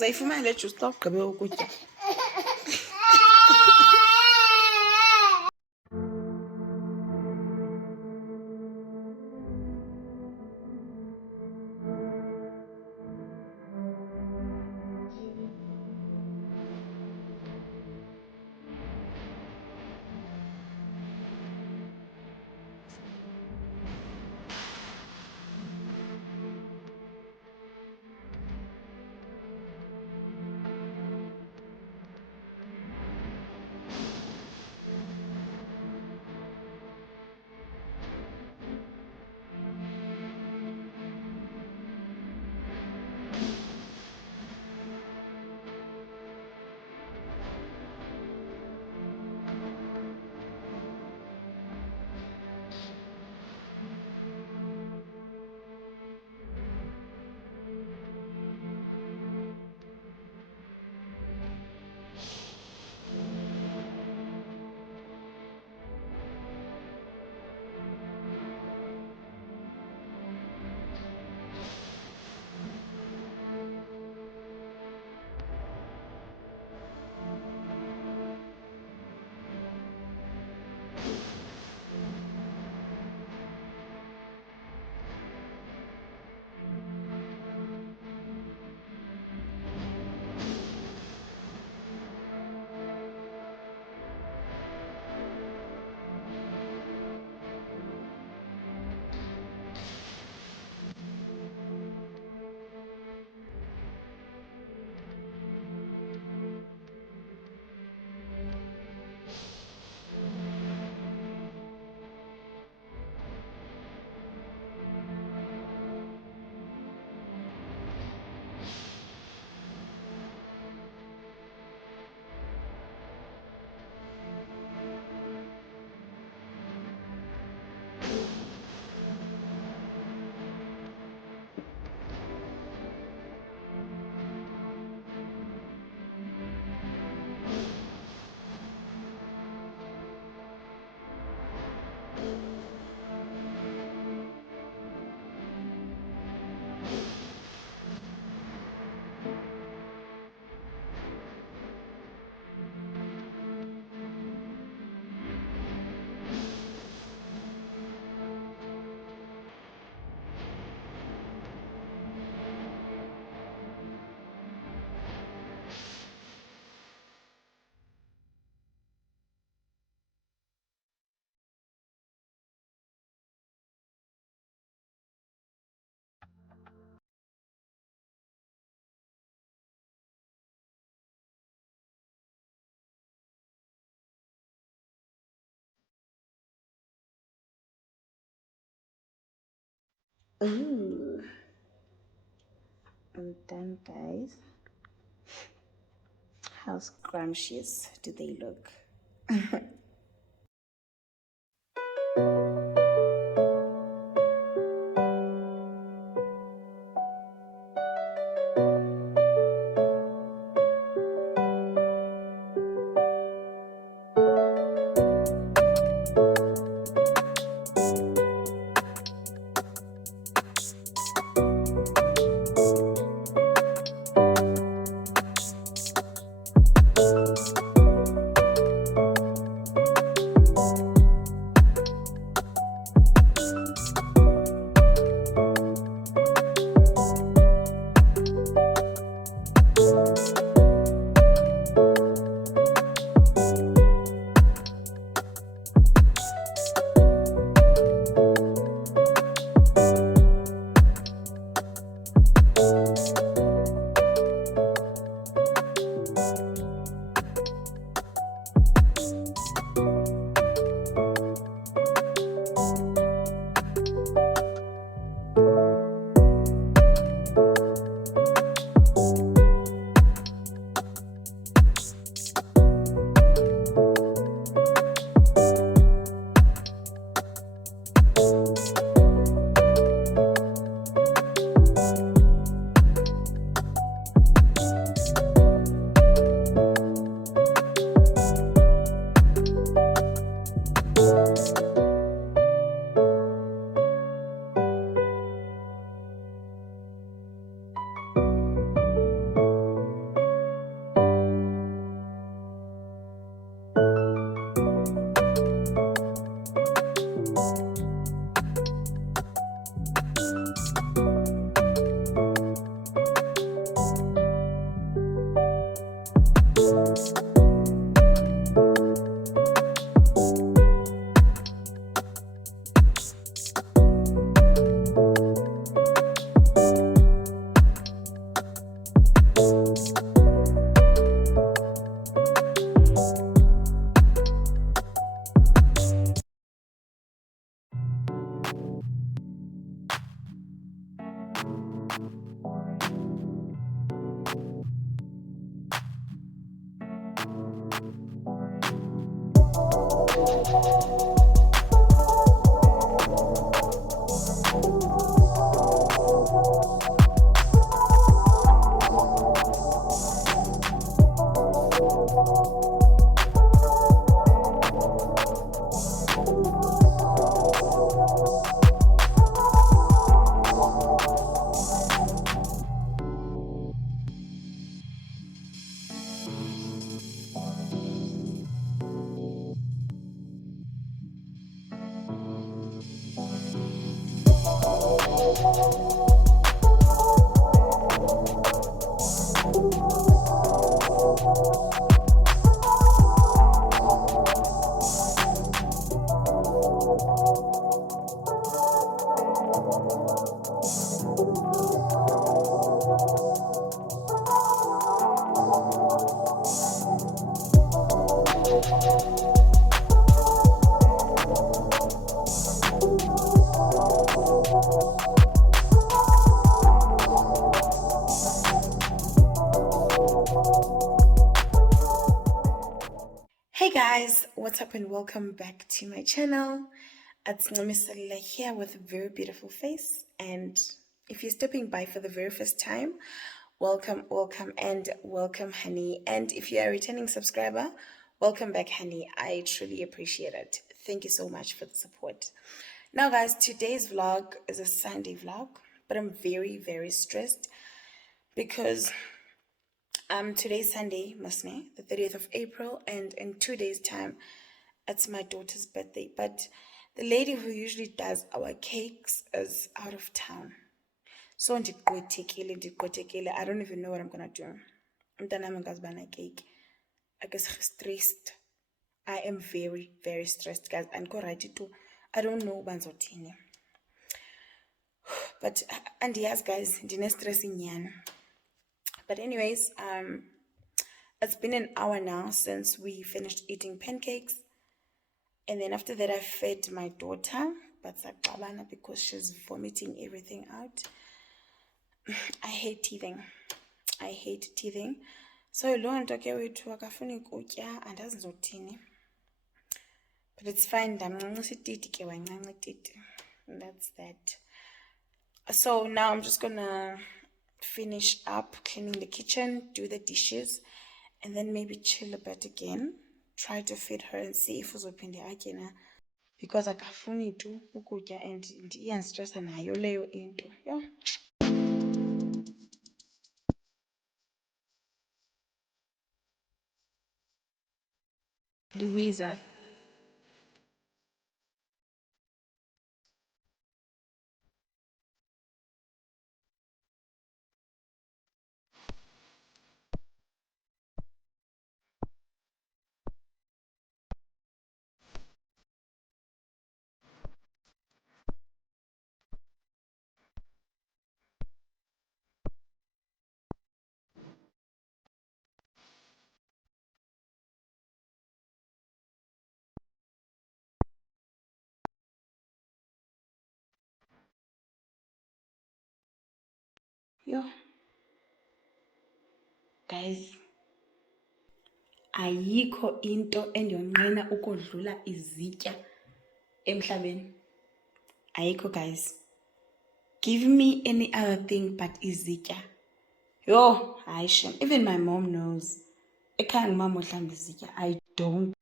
uzayifumana le juice xa ugqibe ukutya. Ooh, I'm done, guys. How scrumptious do they look? Hey guys, what's up and welcome back to my channel. It's Ncamisela here with a very beautiful face, and if you're stepping by for the very first time, welcome, honey. And if you're a returning subscriber, welcome back, honey. I truly appreciate it. Thank you so much for the support. Now guys, today's vlog is a Sunday vlog, but I'm very stressed because today's Sunday, Masne, the 30th of April, and in 2 days' time, it's my daughter's birthday. But the lady who usually does our cakes is out of town. So I don't even know what I'm gonna do. I'm done having a cake. I guess stressed. I am very stressed, guys. And go right to I don't know banzotini. But and yes, guys, dine stressing yan. But anyways, it's been an hour now since we finished eating pancakes. And then after that, I fed my daughter, but because she's vomiting everything out. I hate teething. So lo nto ke wethu akafuni ukutya andazizothini. But it's fine, that's that. So now I'm just gonna finish up cleaning the kitchen, do the dishes, and then maybe chill a bit again. Try to feed her and see if uzophinde atye na, because akafuni tu ukutya and iyandistressa nayo leyo into. Yeah. Louisa. Yo. Guys, ayikho into endiyonqena ukodlula izitya emhlabeni. Ayikho, guys. Give me any other thing but izitya. Yo, hayi shem. Even my mom knows. Ekhaya ngumama ohlamba izitya. I don't.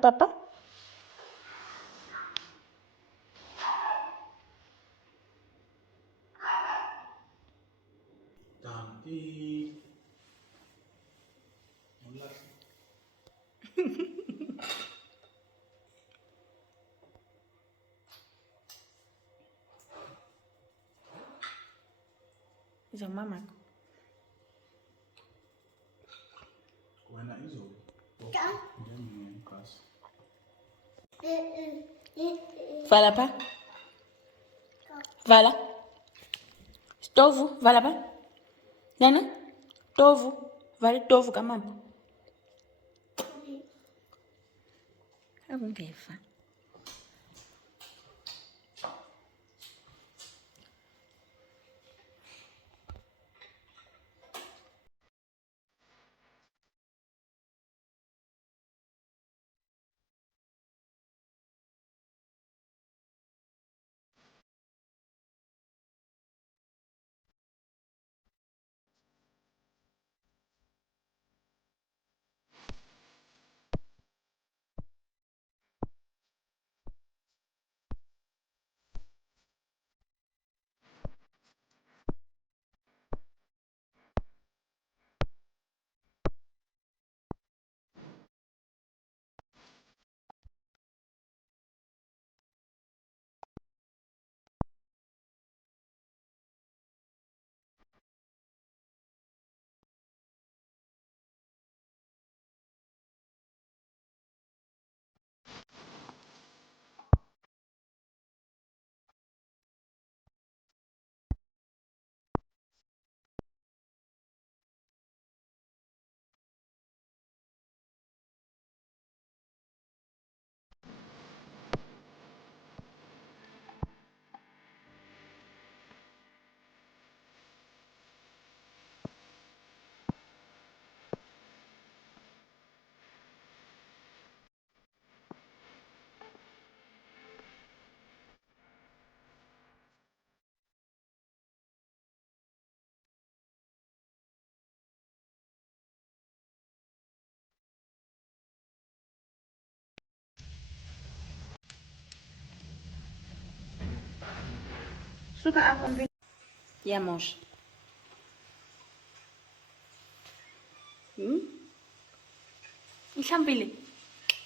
Papa? Is your mama? Vala pa? Vala? Stovu? Vala pa? Nana? Tovu? Vala tovu kamama? Akungeva. Suka ako. Yeah, Mosh. Ihlambile.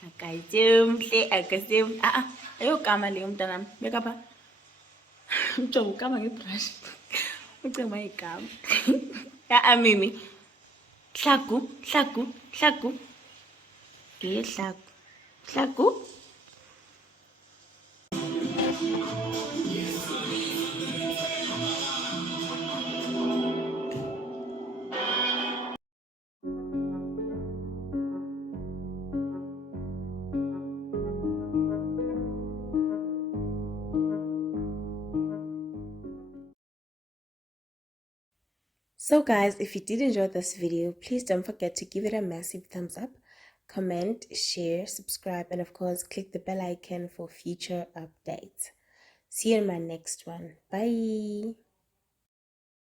Akasemhle, akasemhle. Ayokama leyo mntanami. Beka pha. Ujonga ukama ngebrush. Ucinga uba igama. Mimi. Hlagu, hlagu, hlagu. Ngehlagu. Hlagu. So guys, if you did enjoy this video, please don't forget to give it a massive thumbs up, comment, share, subscribe, and of course click the bell icon for future updates. See you in my next one. Bye.